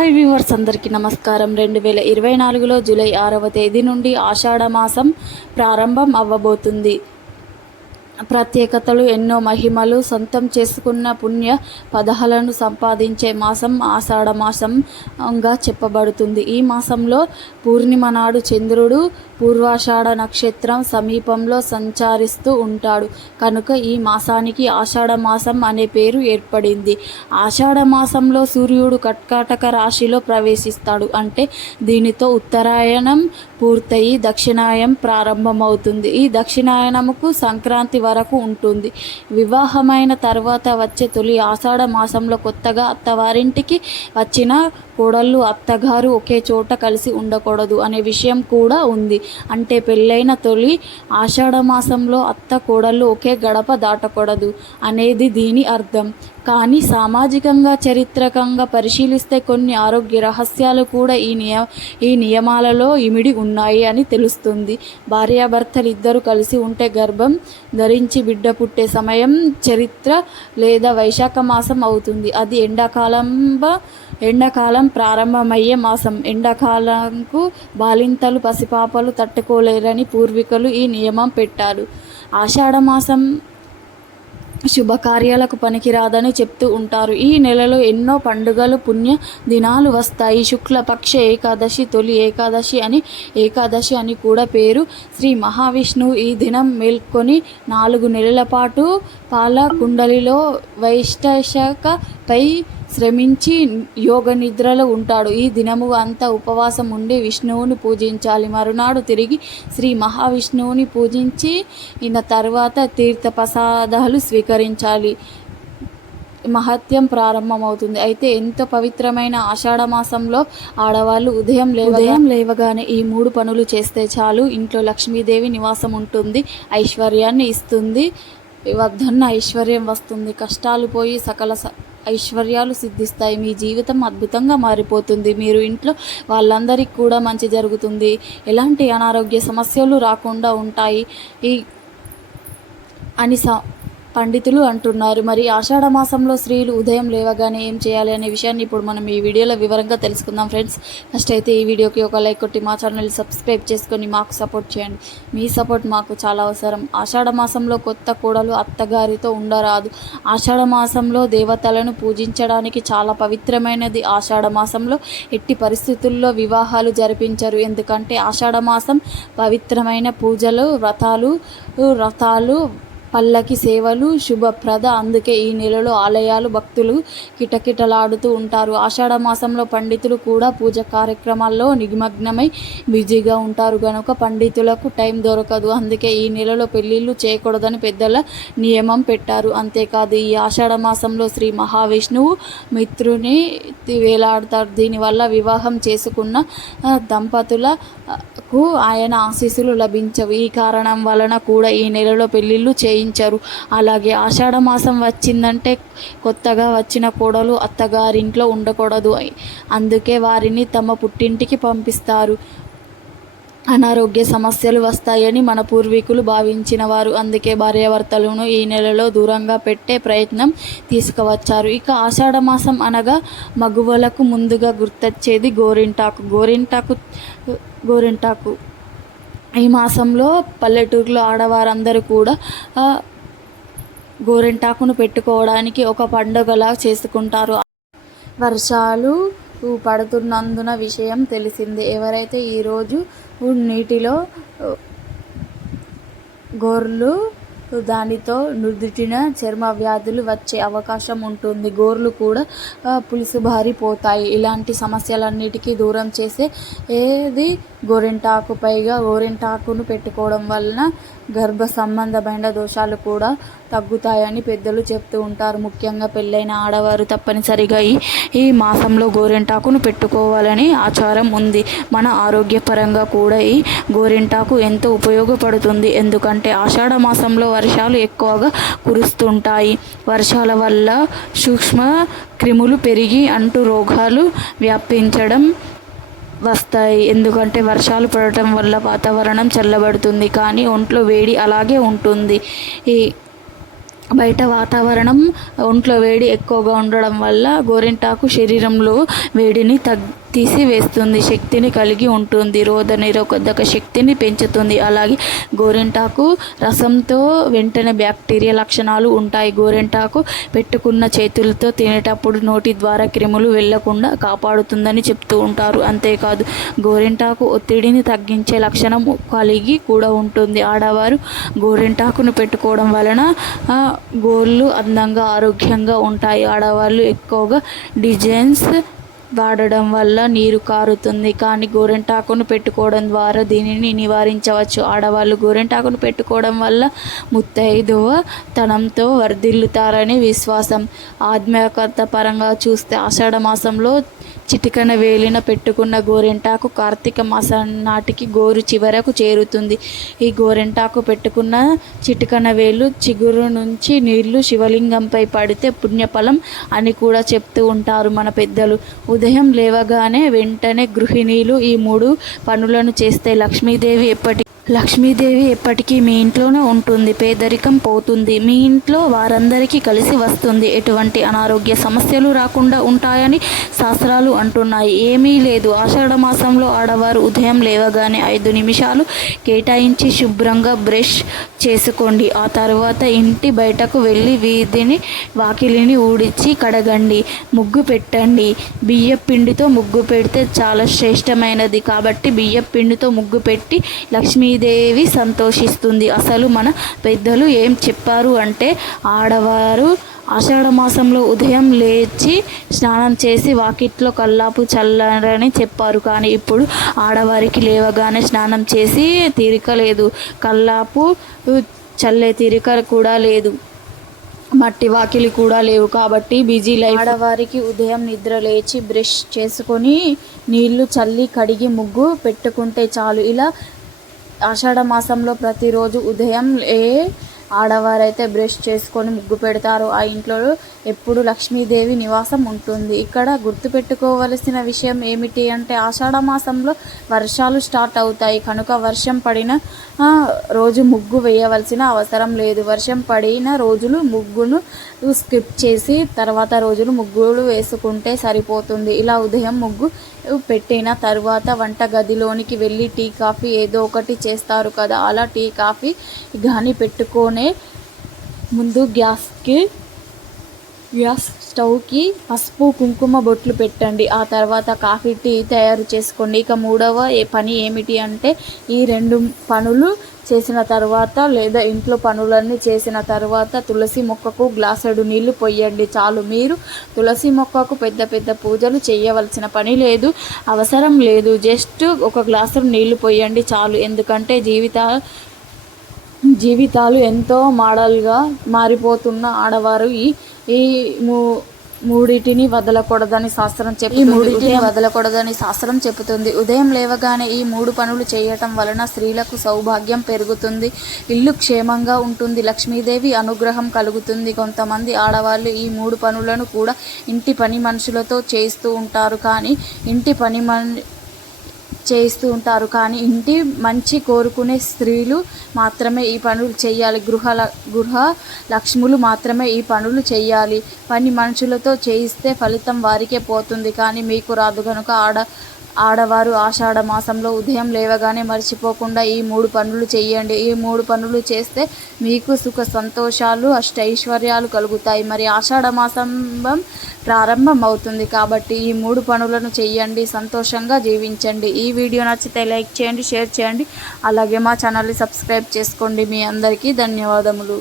Hi viewers అందరికీ నమస్కారం. రెండు వేల ఇరవై నాలుగులో జూలై ఆరవ తేదీ నుండి ఆషాఢ మాసం ప్రారంభం అవ్వబోతుంది. ప్రత్యేకతలు ఎన్నో మహిమలు సొంతం చేసుకున్న పుణ్య పదహాలను సంపాదించే మాసం ఆషాఢ మాసంగా చెప్పబడుతుంది. ఈ మాసంలో పూర్ణిమ నాడు చంద్రుడు పూర్వాషాఢ నక్షత్రం సమీపంలో సంచరిస్తూ ఉంటాడు. కనుక ఈ మాసానికి ఆషాఢ మాసం అనే పేరు ఏర్పడింది. ఆషాఢ మాసంలో సూర్యుడు కట్కాటక రాశిలో ప్రవేశిస్తాడు. అంటే దీనితో ఉత్తరాయణం పూర్తయి దక్షిణాయనం ప్రారంభమవుతుంది. ఈ దక్షిణాయనముకు సంక్రాంతి వరకు ఉంటుంది. వివాహమైన తర్వాత వచ్చే తొలి ఆషాఢ మాసంలో కొత్తగా అత్తవారింటికి వచ్చిన కోడళ్ళు అత్తగారు ఒకే చోట కలిసి ఉండకూడదు అనే విషయం కూడా ఉంది. అంటే పెళ్ళైన తొలి ఆషాఢ మాసంలో అత్త కోడళ్ళు ఒకే గడప దాటకూడదు అనేది దీని అర్థం. కానీ సామాజికంగా చరిత్రకంగా పరిశీలిస్తే కొన్ని ఆరోగ్య రహస్యాలు కూడా ఈ నియ ఈ నియమాలలో ఇమిడి ఉన్నాయి అని తెలుస్తుంది. భార్యాభర్తలు ఇద్దరు కలిసి ఉంటే గర్భం ధరించి బిడ్డ పుట్టే సమయం చరిత్ర లేదా వైశాఖ మాసం అవుతుంది. అది ఎండాకాలం ఎండాకాలం ప్రారంభమయ్యే మాసం. ఎండాకాలంకు బాలింతలు పసిపాపలు తట్టుకోలేరని పూర్వీకులు ఈ నియమం పెట్టారు. ఆషాఢ మాసం శుభకార్యాలకు పనికిరాదని చెప్తూ ఉంటారు. ఈ నెలలో ఎన్నో పండుగలు పుణ్య దినాలు వస్తాయి. శుక్లపక్ష ఏకాదశి తొలి ఏకాదశి అని ఏకాదశి అని కూడా పేరు. శ్రీ మహావిష్ణువు ఈ దినం మేల్కొని నాలుగు నెలల పాటు పాల కుండలిలో వైష్టశకపై శ్రమించి యోగ నిద్రలో ఉంటాడు. ఈ దినము అంతా ఉపవాసం ఉండి విష్ణువుని పూజించాలి. మరునాడు తిరిగి శ్రీ మహావిష్ణువుని పూజించి ఇన్న తర్వాత తీర్థ ప్రసాదాలు స్వీకరించాలి. మహత్యం ప్రారంభమవుతుంది. అయితే ఎంతో పవిత్రమైన ఆషాఢ మాసంలో ఆడవాళ్ళు ఉదయం ఉదయం లేవగానే ఈ మూడు పనులు చేస్తే చాలు. ఇంట్లో లక్ష్మీదేవి నివాసం ఉంటుంది. ఐశ్వర్యాన్ని ఇస్తుంది. వద్దన్న ఐశ్వర్యం వస్తుంది. కష్టాలు పోయి సకల స ఐశ్వర్యాలు సిద్ధిస్తాయి. మీ జీవితం అద్భుతంగా మారిపోతుంది. మీరు ఇంట్లో వాళ్ళందరికీ కూడా మంచి జరుగుతుంది. ఎలాంటి అనారోగ్య సమస్యలు రాకుండా ఉంటాయి. ఈ అని స పండితులు అంటున్నారు. మరి ఆషాఢ మాసంలో స్త్రీలు ఉదయం లేవగానే ఏం చేయాలి అనే విషయాన్ని ఇప్పుడు మనం ఈ వీడియోలో వివరంగా తెలుసుకుందాం ఫ్రెండ్స్. ఫస్ట్ అయితే ఈ వీడియోకి ఒక లైక్ కొట్టి మా ఛానల్ సబ్స్క్రైబ్ చేసుకొని మాకు సపోర్ట్ చేయండి. మీ సపోర్ట్ మాకు చాలా అవసరం. ఆషాఢ మాసంలో కొత్త కూడలు అత్తగారితో ఉండరాదు. ఆషాఢ మాసంలో దేవతలను పూజించడానికి చాలా పవిత్రమైనది ఆషాఢ మాసంలో. ఎట్టి పరిస్థితుల్లో వివాహాలు జరిపించరు. ఎందుకంటే ఆషాఢ మాసం పవిత్రమైన పూజలు వ్రతాలు వ్రతాలు పల్లకి సేవలు శుభప్రద. అందుకే ఈ నెలలో ఆలయాలు భక్తులు కిటకిటలాడుతూ ఉంటారు. ఆషాఢ మాసంలో పండితులు కూడా పూజ కార్యక్రమాల్లో నిమగ్నమై బిజీగా ఉంటారు. కనుక పండితులకు టైం దొరకదు. అందుకే ఈ నెలలో పెళ్ళిళ్ళు చేయకూడదని పెద్దల నియమం పెట్టారు. అంతేకాదు ఈ ఆషాఢ మాసంలో శ్రీ మహావిష్ణువు మిత్రుని వేలాడతారు. దీనివల్ల వివాహం చేసుకున్న దంపతులకు ఆయన ఆశీస్సులు లభించవు. ఈ కారణం వలన కూడా ఈ నెలలో పెళ్ళిళ్ళు చేయించరు. అలాగే ఆషాఢ మాసం వచ్చిందంటే కొత్తగా వచ్చిన కోడలు అత్తగారింట్లో ఉండకూడదు. అందుకే వారిని తమ పుట్టింటికి పంపిస్తారు. అనారోగ్య సమస్యలు వస్తాయని మన పూర్వీకులు భావించిన వారు అందుకే భార్యాభర్తలను ఈ నెలలో దూరంగా పెట్టే ప్రయత్నం తీసుకువచ్చారు. ఇక ఆషాఢ మాసం అనగా మగువలకు ముందుగా గుర్తొచ్చేది గోరింటాకు. గోరింటాకు గోరింటాకు. ఈ మాసంలో పల్లెటూరులో ఆడవారందరూ కూడా గోరింటాకును పెట్టుకోవడానికి ఒక పండుగలా చేసుకుంటారు. వర్షాలు పడుతున్నందున విషయం తెలిసింది. ఎవరైతే ఈరోజు నీటిలో గోర్లు దానితో నుదుటిన చర్మ వ్యాధులు వచ్చే అవకాశం ఉంటుంది. గోర్లు కూడా పులుసు బారిపోతాయి. ఇలాంటి సమస్యలన్నిటికీ దూరం చేసే ఏది? గోరింటాకు. పైగా గోరింటాకును పెట్టుకోవడం వలన గర్భ సంబంధమైన దోషాలు కూడా తగ్గుతాయని పెద్దలు చెప్తూ ఉంటారు. ముఖ్యంగా పెళ్ళైన ఆడవారు తప్పనిసరిగా ఈ ఈ మాసంలో గోరింటాకును పెట్టుకోవాలని ఆచారం ఉంది. మన ఆరోగ్యపరంగా కూడా ఈ గోరింటాకు ఎంతో ఉపయోగపడుతుంది. ఎందుకంటే ఆషాఢ మాసంలో వర్షాలు ఎక్కువగా కురుస్తుంటాయి. వర్షాల వల్ల సూక్ష్మ క్రిములు పెరిగి అంటు రోగాలు వ్యాపించడం వస్తాయి. ఎందుకంటే వర్షాలు పడటం వల్ల వాతావరణం చల్లబడుతుంది. కానీ ఒంట్లో వేడి అలాగే ఉంటుంది. ఈ బయట వాతావరణం ఒంట్లో వేడి ఎక్కువగా ఉండడం వల్ల గోరింటాకు శరీరంలో వేడిని తగ్ తీసివేస్తుంది. శక్తిని కలిగి ఉంటుంది. రోధ నిరోధక శక్తిని పెంచుతుంది. అలాగే గోరింటాకు రసంతో వెంటనే బ్యాక్టీరియా లక్షణాలు ఉంటాయి. గోరింటాకు పెట్టుకున్న చేతులతో తినేటప్పుడు నోటి ద్వారా క్రిములు వెళ్ళకుండా కాపాడుతుందని చెప్తూ ఉంటారు. అంతేకాదు గోరింటాకు ఒత్తిడిని తగ్గించే లక్షణం కలిగి కూడా ఉంటుంది. ఆడవారు గోరింటాకును పెట్టుకోవడం వలన గోళ్ళు అందంగా ఆరోగ్యంగా ఉంటాయి. ఆడవాళ్ళు ఎక్కువగా డిజైన్స్ వాడడం వల్ల నీరు కారుతుంది. కానీ గోరెంటాకును పెట్టుకోవడం ద్వారా దీనిని నివారించవచ్చు. ఆడవాళ్ళు గోరెంటాకును పెట్టుకోవడం వల్ల ముత్తైదువ తనంతో వర్ధిల్లుతారని విశ్వాసం. ఆధ్యాత్మికత పరంగా చూస్తే ఆషాఢ మాసంలో చిటికన వేలిన పెట్టుకున్న గోరింటాకు కార్తీక మాసం నాటికి గోరు చివరకు చేరుతుంది. ఈ గోరింటాకు పెట్టుకున్న చిటికన వేలు చిగురు నుంచి నీళ్ళు శివలింగంపై పడితే పుణ్యఫలం అని కూడా చెప్తూ ఉంటారు మన పెద్దలు. ఉదయం లేవగానే వెంటనే గృహిణీలు ఈ మూడు పనులను చేస్తే లక్ష్మీదేవి ఎప్పటి లక్ష్మీదేవి ఎప్పటికీ మీ ఇంట్లోనే ఉంటుంది పేదరికం పోతుంది. మీ ఇంట్లో వారందరికీ కలిసి వస్తుంది. ఎటువంటి అనారోగ్య సమస్యలు రాకుండా ఉంటాయని శాస్త్రాలు అంటున్నాయి. ఏమీ లేదు. ఆషాఢ మాసంలో ఆడవారు ఉదయం లేవగానే ఐదు నిమిషాలు కేటాయించి శుభ్రంగా బ్రష్ చేసుకోండి. ఆ తర్వాత ఇంటి బయటకు వెళ్ళి వీధిని వాకిలిని ఊడిచి కడగండి. ముగ్గు పెట్టండి. బియ్య పిండితో ముగ్గు పెడితే చాలా శ్రేష్టమైనది. కాబట్టి బియ్య పిండితో ముగ్గు పెట్టి లక్ష్మీ లక్ష్మీదేవి సంతోషిస్తుంది. అసలు మన పెద్దలు ఏం చెప్పారు అంటే ఆడవారు ఆషాఢ మాసంలో ఉదయం లేచి స్నానం చేసి వాకిట్లో కల్లాపు చల్లారని చెప్పారు. కానీ ఇప్పుడు ఆడవారికి లేవగానే స్నానం చేసి తీరిక లేదు. కల్లాపు చల్లే తీరిక కూడా లేదు. మట్టి వాకిలి కూడా లేవు కాబట్టి బిజీ లైఫ్. ఆడవారికి ఉదయం నిద్ర లేచి బ్రష్ చేసుకొని నీళ్ళు చల్లి కడిగి ముగ్గు పెట్టుకుంటే చాలు. ఇలా ఆషాఢ మాసంలో ప్రతిరోజు ఉదయం ఏ ఆడవారైతే బ్రష్ చేసుకొని ముగ్గు పెడతారు. ఆ ఇంట్లో ఎప్పుడు లక్ష్మీదేవి నివాసం ఉంటుంది. ఇక్కడ గుర్తుపెట్టుకోవలసిన విషయం ఏమిటి అంటే ఆషాఢ మాసంలో వర్షాలు స్టార్ట్ అవుతాయి. కనుక వర్షం పడిన రోజు ముగ్గు వేయవలసిన అవసరం లేదు. వర్షం పడిన రోజులు ముగ్గును స్కిప్ చేసి తర్వాత రోజులు ముగ్గులు వేసుకుంటే సరిపోతుంది. ఇలా ఉదయం ముగ్గు పెట్టిన తర్వాత వంట గదిలోనికి వెళ్ళి టీ కాఫీ ఏదో ఒకటి చేస్తారు కదా. అలా టీ కాఫీ కానీ పెట్టుకొని ముందు గ్యాస్కి గ్యాస్ స్టవ్కి పసుపు కుంకుమ బొట్లు పెట్టండి. ఆ తర్వాత కాఫీ టీ తయారు చేసుకోండి. ఇక మూడవ పని ఏమిటి అంటే ఈ రెండు పనులు చేసిన తర్వాత లేదా ఇంట్లో పనులన్నీ చేసిన తర్వాత తులసి మొక్కకు గ్లాసెడు నీళ్ళు పొయ్యండి చాలు. మీరు తులసి మొక్కకు పెద్ద పెద్ద పూజలు చేయవలసిన పని లేదు అవసరం లేదు. జస్ట్ ఒక గ్లాసు నీళ్ళు పొయ్యండి చాలు. ఎందుకంటే జీవిత జీవితాలు ఎంతో మోడల్గా మారిపోతున్న ఆడవారు ఈ ఈ మూ మూడిటిని వదలకూడదని శాస్త్రం చెప్పి ఈ మూడిటిని వదలకూడదని శాస్త్రం చెబుతుంది ఉదయం లేవగానే ఈ మూడు పనులు చేయటం వలన స్త్రీలకు సౌభాగ్యం పెరుగుతుంది. ఇల్లు క్షేమంగా ఉంటుంది. లక్ష్మీదేవి అనుగ్రహం కలుగుతుంది. కొంతమంది ఆడవాళ్ళు ఈ మూడు పనులను కూడా ఇంటి పని మనుషులతో చేస్తూ ఉంటారు. కానీ ఇంటి పని మని చేయిస్తూ ఉంటారు. కానీ ఇంటి మంచి కోరుకునే స్త్రీలు మాత్రమే ఈ పనులు చేయాలి. గృహ గృహ లక్ష్ములు మాత్రమే ఈ పనులు చేయాలి. పని మనుషులతో చేయిస్తే ఫలితం వారికే పోతుంది. కానీ మీకు రాదు కనుక ఆడ ఆడవారు ఆషాఢ మాసంలో ఉదయం లేవగానే మర్చిపోకుండా ఈ మూడు పనులు చేయండి ఈ మూడు పనులు చేస్తే మీకు సుఖ సంతోషాలు అష్టైశ్వర్యాలు కలుగుతాయి. మరి ఆషాఢ మాసం ప్రారంభం అవుతుంది కాబట్టి ఈ మూడు పనులను చేయండి సంతోషంగా జీవించండి. ఈ వీడియో నచ్చితే లైక్ చేయండి షేర్ చేయండి. అలాగే మా ఛానల్ని సబ్స్క్రైబ్ చేసుకోండి. మీ అందరికీ ధన్యవాదములు.